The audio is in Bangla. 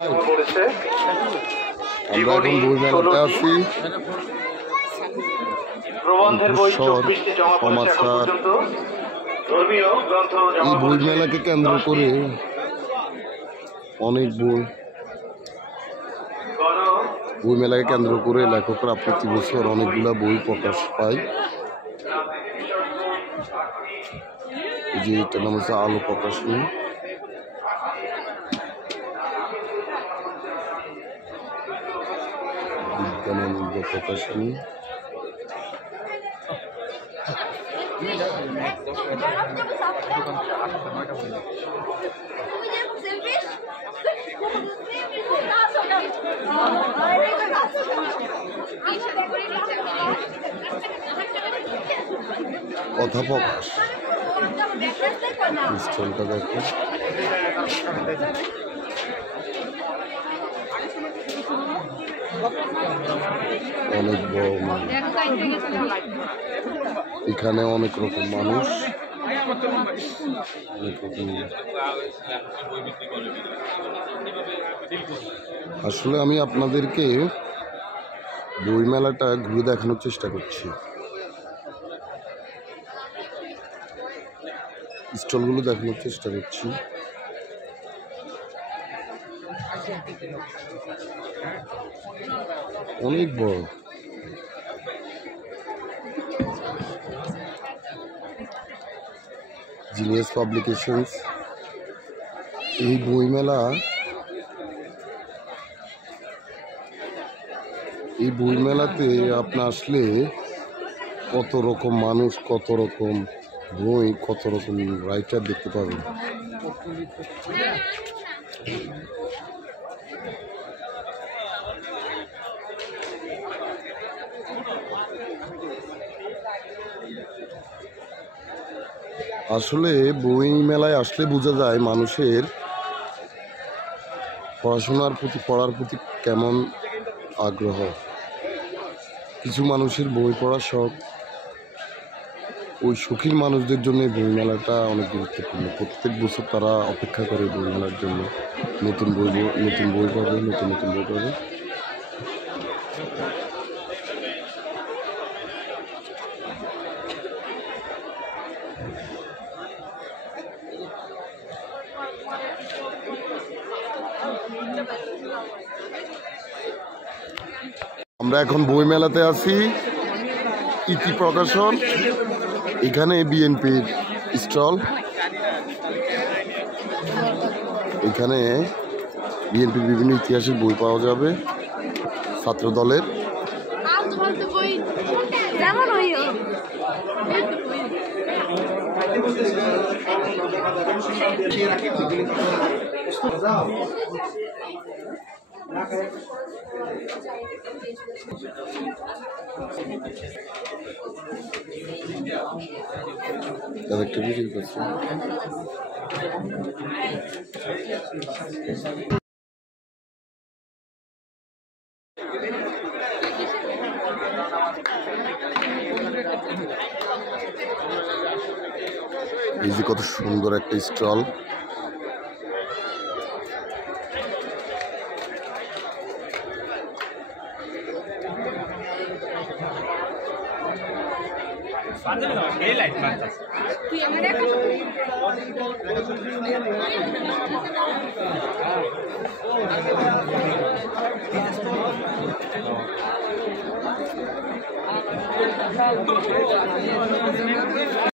আমরা এখন বই মেলাতে আছি। সমাচার এই বই মেলাকে কেন্দ্র করে অনেক বই মেলাকে কেন্দ্র করে লেখকরা প্রতি বছর অনেকগুলা বই প্রকাশ পায়। যে এটার নাম হচ্ছে আলো প্রকাশনী। বিজ্ঞানানন্দ প্রকাশনী। কথা প্রকাশ স্টলটা দেখো, অনেক বড় মানুষ, এখানে অনেক রকম মানুষ, আসলে আমি আপনাদেরকে বই মেলাটা ঘুরে দেখানোর চেষ্টা করছি। স্টলগুলো দেখানোর চেষ্টা করছি। অনেক বড়। Genius publications. এই বইমেলাতে আপনি আসলে কত রকম মানুষ, কত রকম বই, কত রকম রাইটার দেখতে পাবেন। আসলে বই মেলায় আসলে বোঝা যায় মানুষের পড়ার প্রতি কেমন আগ্রহ। কিছু মানুষের বই পড়ার শখ, ওই শৌখিন মানুষদের জন্য বই মেলাটা অনেক গুরুত্বপূর্ণ। প্রত্যেক বছর তারা অপেক্ষা করে বই মেলার জন্য। নতুন বই পাবে, নতুন বই পাবে। আমরা এখন বই মেলাতে আছি, ইতি প্রকাশন। এখানে বিএনপির স্টল। এখানে বিএনপির বিভিন্ন ইতিহাসের বই পাওয়া যাবে, ছাত্র দলের। একটা ভিডিও করছি। এই যে কত সুন্দর একটা স্টল।